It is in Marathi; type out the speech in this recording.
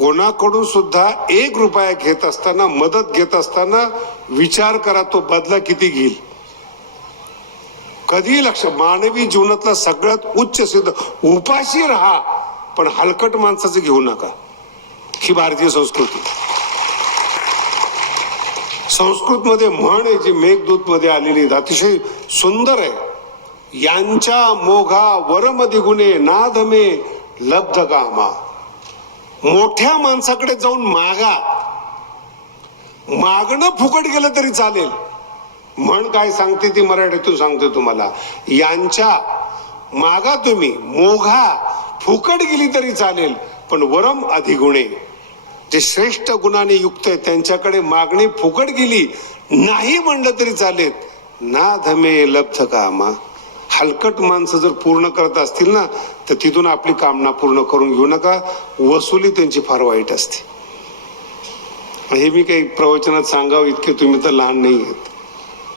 कोणाकडून सुद्धा 1 रुपया घेत असताना, मदत घेत असताना विचार करा तो बदला किती घेईल. कधी लक्ष, मानवी जीवनातला सगळ्यात उच्च सिद्ध, उपाशी राहा पण हलकट माणसाचं घेऊ नका. ही भारतीय संस्कृती. संस्कृत मध्ये म्हण आहे जी मेघदूत मध्ये आलेली, अतिशय सुंदर आहे. यांच्या मोघा वरमधी गुणे नाधमे लब्ध कामा. मोठ्या माणसाकडे जाऊन मागा, मागणं फुकट गेलं तरी चालेल. म्हण काय सांगते ती मराठीतून सांगते तुम्हाला. यांच्या मागा तुम्ही, मोघा फुकट गेली तरी चालेल, पण वरम अधिगुणे, जे श्रेष्ठ गुणाने युक्त आहे त्यांच्याकडे मागणी फुकट गेली नाही म्हणलं तरी चालेल. ना धमे लब्ध कामा. हलकट माणसं जर पूर्ण करत असतील ना तर तिथून आपली कामना पूर्ण करून घेऊ नका. वसुली त्यांची फार वाईट असते. हे मी काही प्रवचनात सांगावं इतके तुम्ही तर लहान नाही आहेत.